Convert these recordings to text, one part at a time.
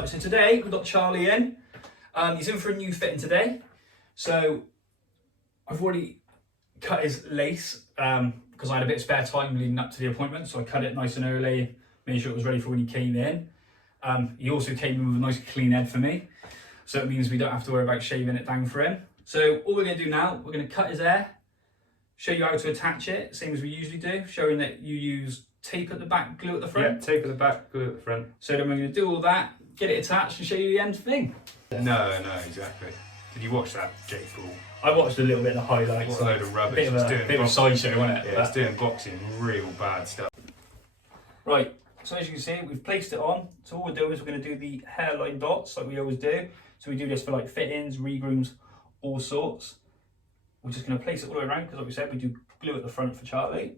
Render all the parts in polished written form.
Right, so today we've got Charlie in. He's in for a new fitting today. So I've already cut his lace because I had a bit of spare time leading up to the appointment. So I cut it nice and early, made sure it was ready for when he came in. He also came in with a nice clean head for me. So it means we don't have to worry about shaving it down for him. So all we're going to do now, we're going to cut his hair, show you how to attach it, same as we usually do, showing that you use tape at the back, glue at the front. Yeah, tape at the back, glue at the front. So then we're going to do all that, get it attached and show you the end thing. No, exactly. Did you watch that, Jake Paul? I watched a little bit of the highlights. What a load of rubbish. Bit of a sideshow, wasn't it? Yeah, it's doing boxing real bad stuff. Right, so as you can see, we've placed it on. So all we're doing is we're going to do the hairline dots like we always do. So we do this for like fittings, regrooms, all sorts. We're just going to place it all the way around because like we said, we do glue at the front for Charlie.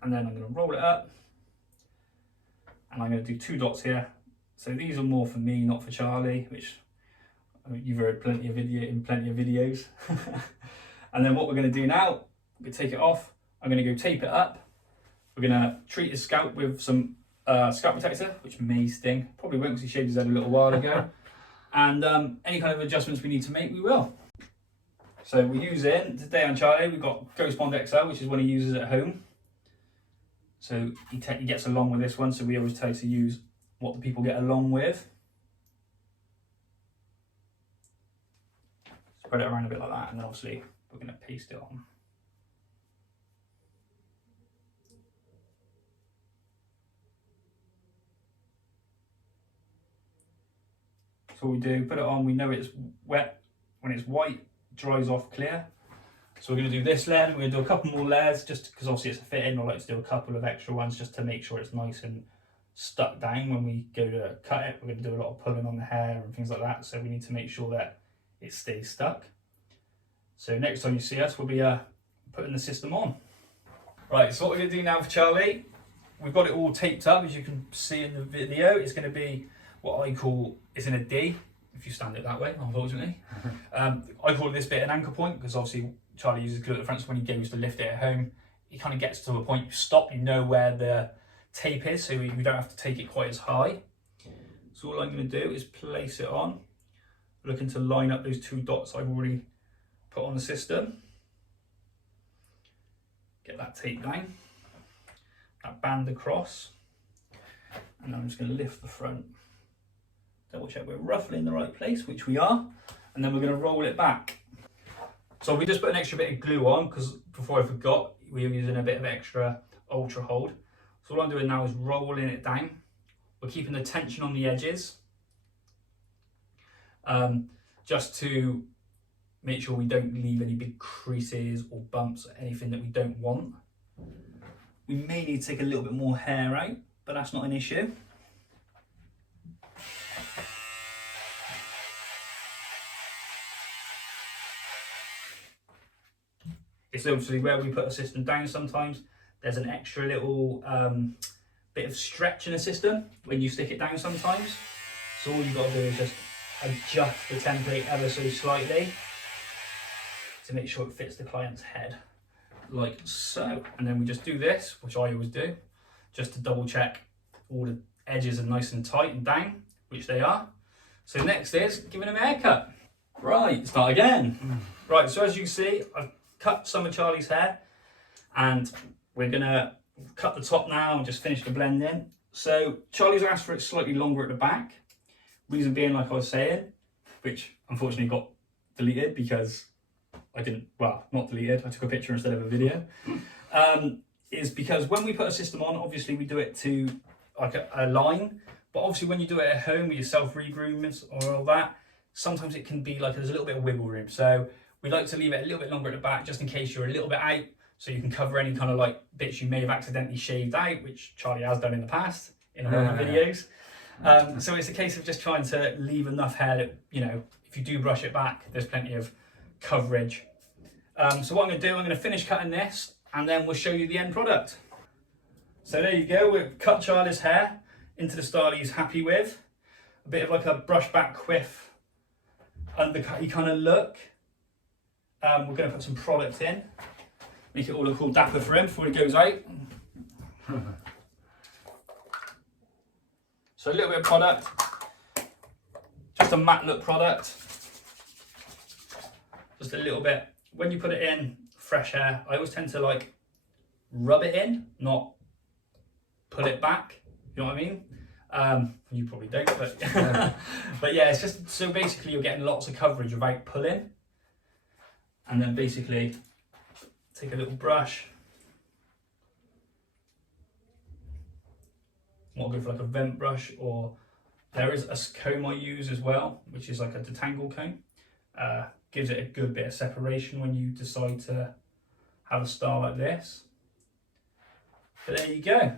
And then I'm going to roll it up. And I'm going to do 2 dots here. So these are more for me, not for Charlie, which you've heard plenty of videos. And then what we're going to do now, we're going to take it off. I'm going to go tape it up. We're going to treat his scalp with some scalp protector, which may sting. Probably won't because he shaved his head a little while ago. And any kind of adjustments we need to make, we will. So we're using, today on Charlie, we've got Ghost Bond XL, which is one he uses at home. So he gets along with this one, so we always try to use what the people get along with. Spread it around a bit like that, and then obviously we're going to paste it on. So what we do, put it on, we know it's wet. When it's white, dries off clear. So we're going to do this layer, and we're going to do a couple more layers, just because obviously it's a fitting. I like to do a couple of extra ones just to make sure it's nice and stuck down when we go to cut it. We're going to do a lot of pulling on the hair and things like that, so we need to make sure that it stays stuck. So next time you see us, we'll be putting the system on. Right, so what we're going to do now for Charlie, we've got it all taped up, as you can see in the video. It's going to be what I call, it's in a D, if you stand it that way, unfortunately. I call this bit an anchor point, because obviously Charlie uses glue at the front, so when he goes to lift it at home, he kind of gets to a point, you stop, you know where the tape is, so you don't have to take it quite as high. So all I'm going to do is place it on, looking to line up those 2 dots I've already put on the system. Get that tape down, that band across, and I'm just going to lift the front. Double check we're roughly in the right place, which we are, and then we're going to roll it back. So we just put an extra bit of glue on because before I forgot, we were using a bit of extra Ultra Hold. So all I'm doing now is rolling it down. We're keeping the tension on the edges, just to make sure we don't leave any big creases or bumps or anything that we don't want. We may need to take a little bit more hair out, but that's not an issue. It's obviously where we put a system down sometimes, there's an extra little bit of stretch in the system when you stick it down sometimes. So all you've got to do is just adjust the template ever so slightly to make sure it fits the client's head, like so. And then we just do this, which I always do, just to double check all the edges are nice and tight and down, which they are. So next is giving him a haircut. Right, start again. Right, so as you can see, I've cut some of Charlie's hair, and we're gonna cut the top now and just finish the blend in. So Charlie's asked for it slightly longer at the back. Reason being, like I was saying, which unfortunately got deleted because I didn't, well, not deleted, I took a picture instead of a video, is because when we put a system on, obviously we do it to like a line, but obviously when you do it at home with your self-regroomers or all that, sometimes it can be like there's a little bit of wiggle room. So we like to leave it a little bit longer at the back just in case you're a little bit out, so you can cover any kind of like bits you may have accidentally shaved out, which Charlie has done in the past in one of the videos. So it's a case of just trying to leave enough hair that, you know, if you do brush it back, there's plenty of coverage. So what I'm going to do, I'm going to finish cutting this and then we'll show you the end product. So there you go, we've cut Charlie's hair into the style he's happy with. A bit of like a brush back quiff, undercut kind of look. We're going to put some product in, make it all look all dapper for him before he goes out. So a little bit of product, Just a matte look product. Just a little bit. When you put it in, fresh hair, I always tend to like rub it in, not put it back. You know what I mean? You probably don't, but but yeah, it's just so basically you're getting lots of coverage without pulling, and then basically take a little brush. I'll go for like a vent brush, or there is a comb I use as well, which is like a detangle comb. Gives it a good bit of separation when you decide to have a style like this. But there you go.